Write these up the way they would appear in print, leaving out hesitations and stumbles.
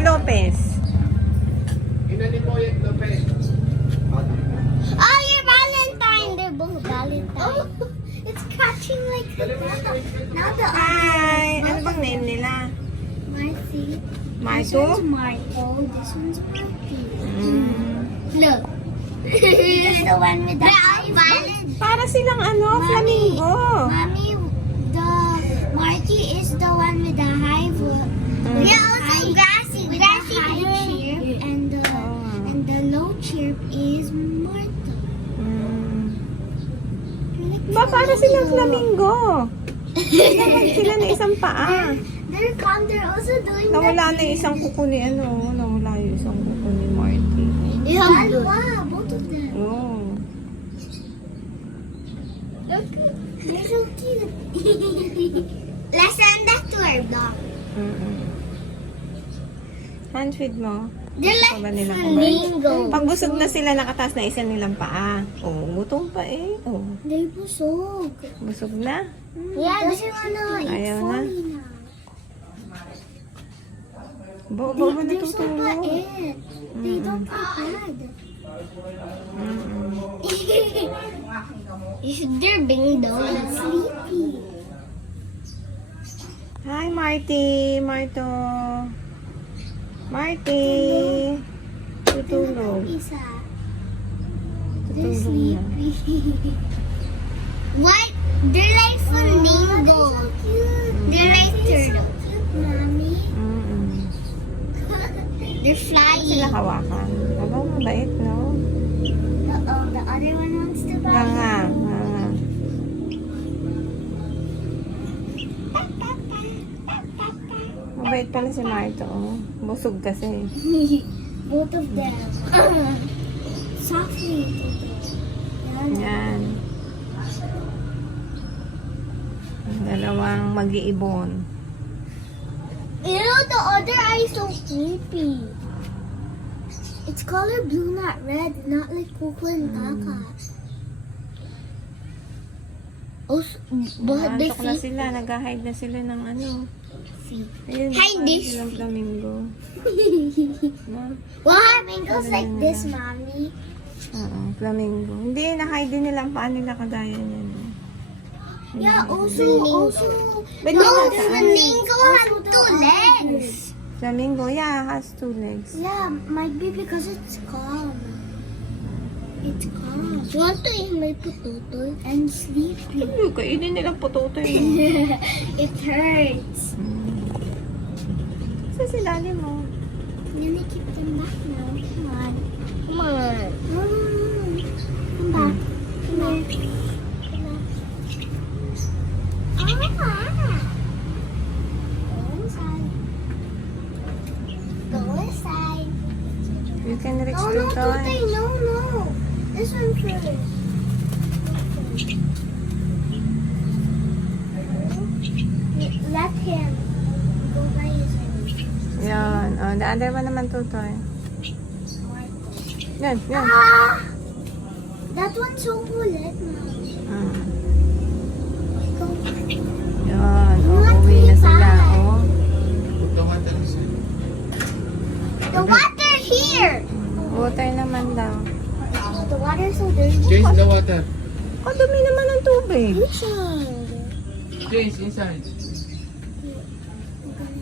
Kay Lopez. Oh, your Valentine. They're both Valentine. Oh, it's catching like not the Hi! Ano bang name nila? Marcy. This Marto? one's Marco. This one's Marty. Mm. Look. This is the one with the violet. Para silang ano, flamingo. Mommy, the Marty is the one with the high yeah, also grassy with the high chirp, and the low chirp is Marta. Ba, para silang flamingo. Sila na isang paa. They're also doing Nawala na yung isang kuko ni ano. Nawala yung isang kuko ni Marty. Wow, both of them. Oh. Look, they're so cute. Let's send that to our blog. Handfeed mo. They're Gusto like ba nila flamingo. Pag busog na sila, nakataas na isa nilang paa. Oh, gutom pa eh. Oh, They're busog. busog na. Yeah, this is wanna eat Ayaw na. fully now. Bo, They're so natutulog. bad. They don't feel bad. They're being sleepy. Hi, Marty. Marto. Marty. Tutulog. Isa. They're Tutulog na. sleepy. What? They're like flamingo. They're like turtle. Mommy. They're flying. Sila hawakan. Aba, mabait, no? Uh-oh, the other one wants to fly. Nga. Mabait pala si Marto. Oh. Busog kasi. Both of them. Softly. Yan. Dalawang mag-iibon. Ew, the other eye is so sleepy. It's color blue, not red, not like Kuko and Kaka. Oh, but the Nantok na feet. sila. Nag-hide na sila ng ano. Ayun, Hide this. silang flamingo. No? What? Mangoes like this, mommy. Oo, flamingo. Hindi, na-hide din nila ang paa nila kagaya niyan. Yeah, also. But No, no, flamingo has two legs. Flamingo, yeah, has two legs. Yeah, might be because it's calm. It's calm. You want to eat my potato and sleepy? Hindi, kainin nilang pototo yun. It hurts. Sa silalim mo. I'm gonna keep them back now. Come on. Come on. No. Come back. Come back. Come back. Go inside. Go inside. You can reach Oh, to no, toy. Tote. No. This one first. Let him go by his own. Yan. Oh, the other one naman tutoy. Yan. Ah! That one's so bullet, Mom. Go. Yan. Oh, uwi na sila. Oh. The water here! Water naman daw. The water's so dirty. Change the water. Dumi naman ang tubig. Inside. Change inside.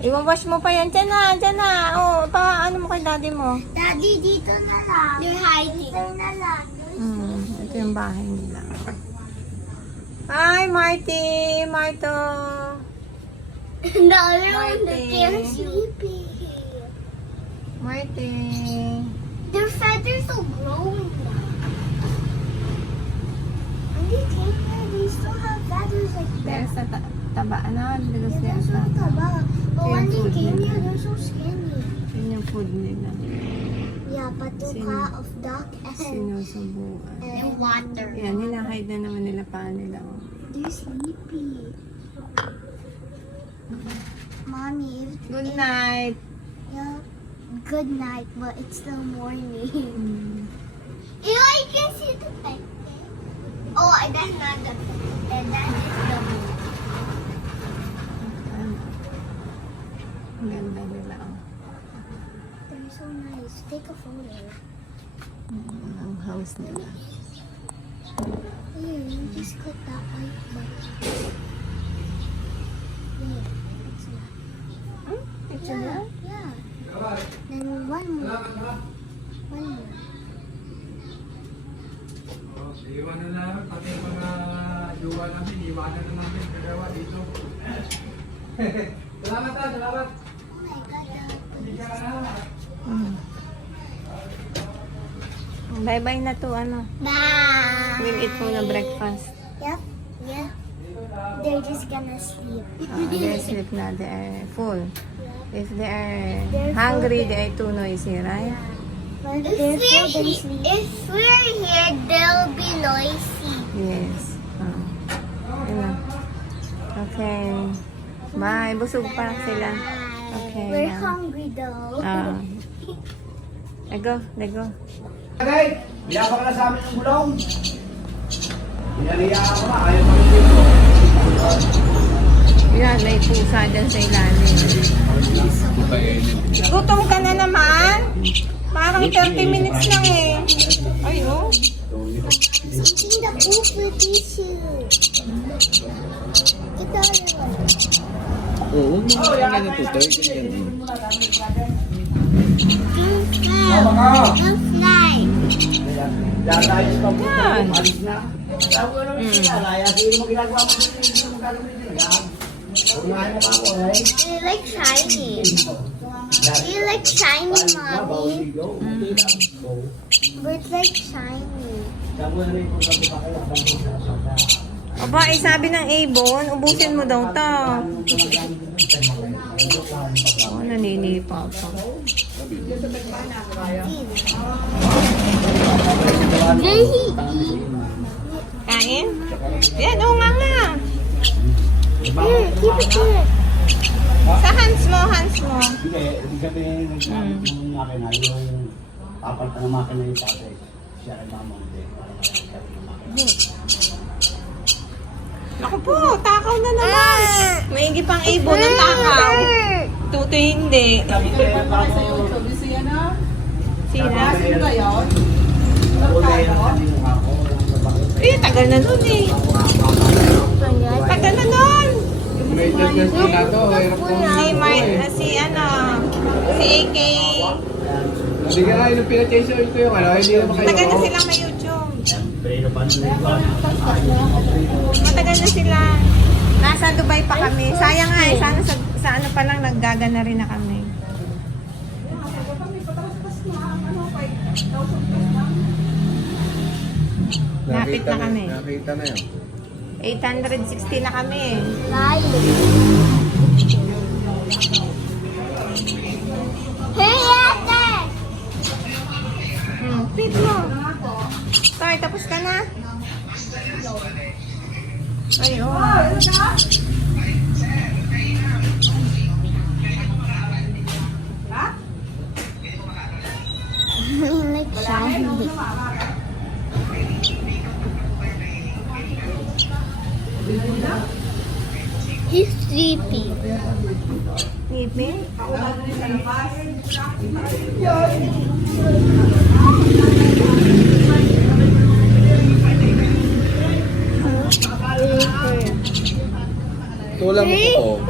Iwawash mo pa yan. Diyan na. Oh, ano mo kay daddy mo? Daddy, dito na lang. You're hiding. Dito na lang. Ito yung bahay nila. Hi, Marty! Marto! The other one, Marty. they're sleepy. Marty! Their feathers are growing now. When they came here, they still have feathers like Dahil that. sa taba, ano? Bigas Yeah, niya they're so sa taba. But when they food came nila. here, they're so skinny. Yun yung food nila. Yeah, patuka of duck and Sinusubuan. water. Yan, hinahide na naman nila pa nila. Oh. They're sleepy. Mommy, Good night! yeah, good night, but it's still morning. You know, I can see the light. Oh, that's not the and that is the moon. Ang ganda nila. Oh. so nice. Take a photo. Ang house nila. Here, you just click that white button. There, that's that. Picture Yeah, na? yeah. Then one more. One more. Iwanan na namin, pati yung mga jowa namin, iwanan na namin kagawa dito. Salamat ha, salamat. Oh my god. Hindi ka na. Bye-bye na to, ano. Bye. We'll eat muna breakfast. Yep. Yeah. They're just gonna sleep. They sleep na, they are full. If they are They're hungry, full. they are too noisy, right? But they're full, they sleep. If we're here, they'll be noisy. Yes. Yun. Okay. Bye. Busog pa sila. Okay. We're hungry though. Let go. Let go. Okay, biyaba ka na sa amin ng gulong. Pinaliya ako na, ayaw pa rin dito. Yan, may pusa dyan sa ilalim. Gutom ka na naman? Parang 30 minutes lang eh. Ay, oh. Eating the poop with tissue. Ito Oo, mga ganito to. Don't fly. Diyan tayo sa pagpunta, Yan. alis na. Sabi ko naman sila, laya, hindi mo ginagawa mo dito, hindi mo gagawin dito. Yan. Kumain na pa ako, eh. You like shiny. You like shiny, mommy. Birds like shiny. Aba, eh, sabi ng Avon, ubusin mo daw to. Oh, naninipa pa. Kain? Yan, oo nga nga. Here, keep it here. Sa hands mo, hands mo. Hindi, hindi kami yung makina, yung papalta ng makina yung tatay. Siya ay mamonte. Naku po, takaw na naman. Maigi pang Avon ng takaw. Tuto hindi. Sila? Eh, tagal na nun eh. Tagal na nun. May dagdag na to, hirap ko. Si AK. Hindi ka nga, yung pinachase ko yung ano, hindi naman kayo. Matagal na silang may YouTube. Pero paano yung Matagal na sila. Nasa Dubai pa kami. Sayang nga eh. Sana sa ano pa lang naggagana rin na kami. Lapit na kami. Nakita na yun. 860 na kami. Lying. Hey, ate! Feed mo. Tay, tapos ka na? Ay, oh. Like shiny. He's sleepy. Ngipin? Tulang mo ko.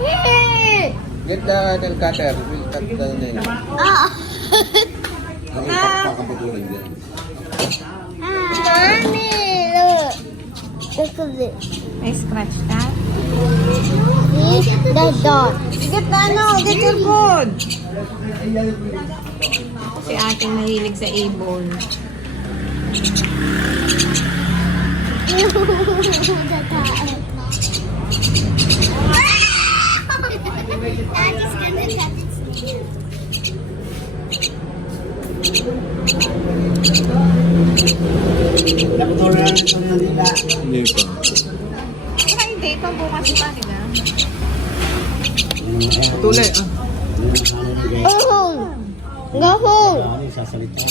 Get the cutter. We'll cut the nail. Pakapagulin din. Mommy, look. Look at this. May scratch ka? See? The dog. Get na ano, get your food. Si ating mahilig sa Avon. Daddy's gonna cut its nail. Doktor na ito na nila. Hindi pa. Friday pa bukas pa, di ba? Tulay. Go home. Go home. Sasalita.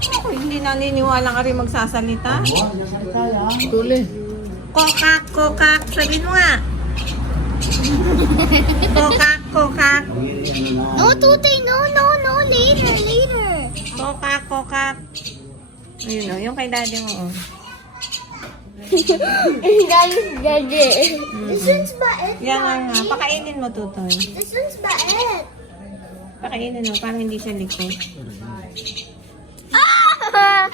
Ako, hindi naniniwala ka rin magsasalita. Tulay. Kokak, kokak. Sabihin mo nga. Kokak, kokak. No, Tutay, no, no, no, later. Kokak, kokak. Ayun o, yung kay daddy mo o. Daddy. This one's bait, Yan nga, Mommy. pakainin mo, Tutoy. This one's bait. Pakainin mo, para hindi siya likod. Ah!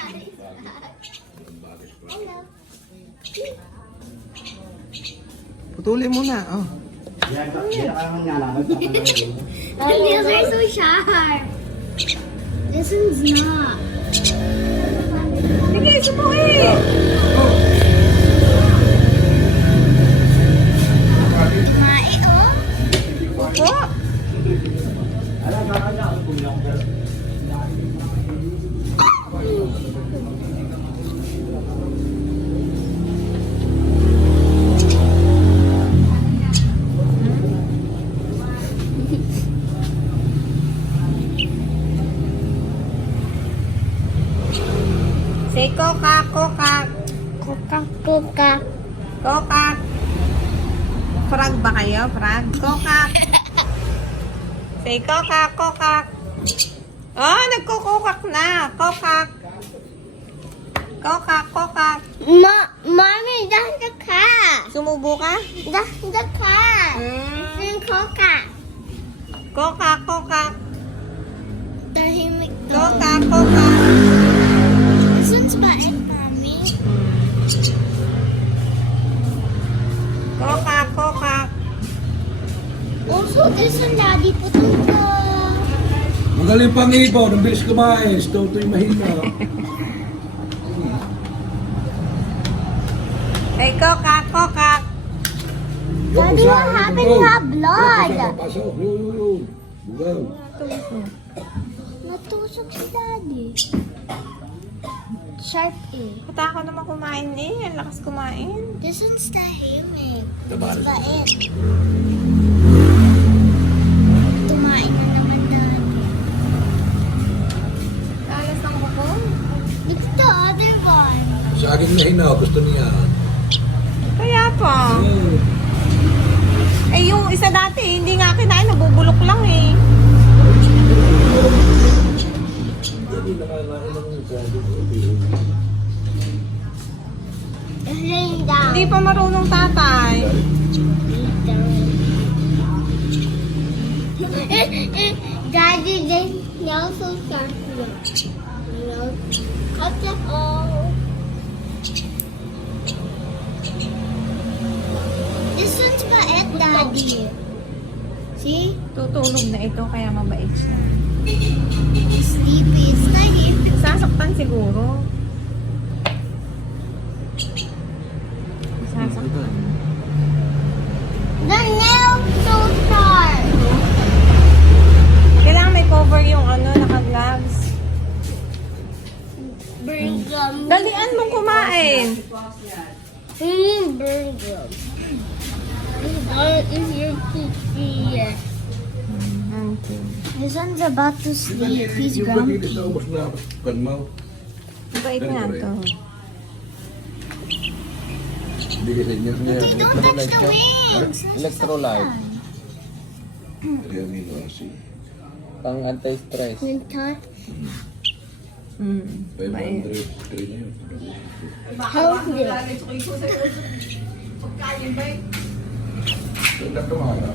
Putulin mo na. Oh. Yan, yan ang nga lang. Magpapalagay. The nails are so sharp. This one's not. Sige, subuhi! Mai, oh. Opo! Alam, kakanya ako kung lang. Say kokak, kokak. Kokak. Kokak. Frog ba kayo? Frog? Kokak. Say kokak, kokak. Oh, nagkukokak na. Kokak. Kokak, kokak. Mommy, that's the cat. Sumubo ka? That's the cat. It's kokak. Kokak, kokak. Tahimik to. Kokak, kokak. This one's bait, Mommy. Kokak, kokak. Also, this one, Daddy, putol ko. Magaling pang ibon, ang bilis kumain. Toto yung mahina. Say kokak, kokak. Daddy, what happened to our blood? Pasok, yun. Bugaw. Natusok si Daddy. Sharp eh. Pata ako naman kumain eh. Ang lakas kumain. This one's tahimik. Tabal. It's bait. Tumain na naman, Daddy. Alas ng buko. It's the other one. Sa akin mahina, gusto niya. Kaya pa. Eh, yung isa dati, hindi nga kinain. Nabubulok lang eh. It's laying down. Hindi pa marunong tatay. Daddy, they nails so sharp. Cut them all. This one's bait, Daddy. See? Tutulog na ito, kaya mabait siya. Sleepy. It's tahimik. Sasaktan siguro. Sasaktan. The nails so sharp. Kailangan may cover yung ano, naka-gloves. Burn gum. Dalian mong kumain. Burn gum. Is your kitty? This one's about to sleep. He's Yung grumpy. pag-inis na ubos na kan mo. Mabait nga to. Bigay sa inyo. Don't touch the wings. Electrolyte. Kaya amino acid. Pang anti-stress. Don't touch. Mabait. 500 na yun. Healthy. Ito lang tumara.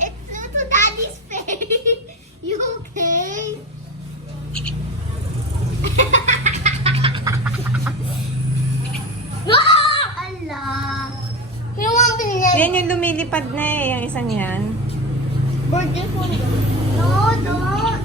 It's to Daddy's face. You okay? Allah. You want to Yan yung lumilipad na eh, yung isang yan. Burger phone. No, don't.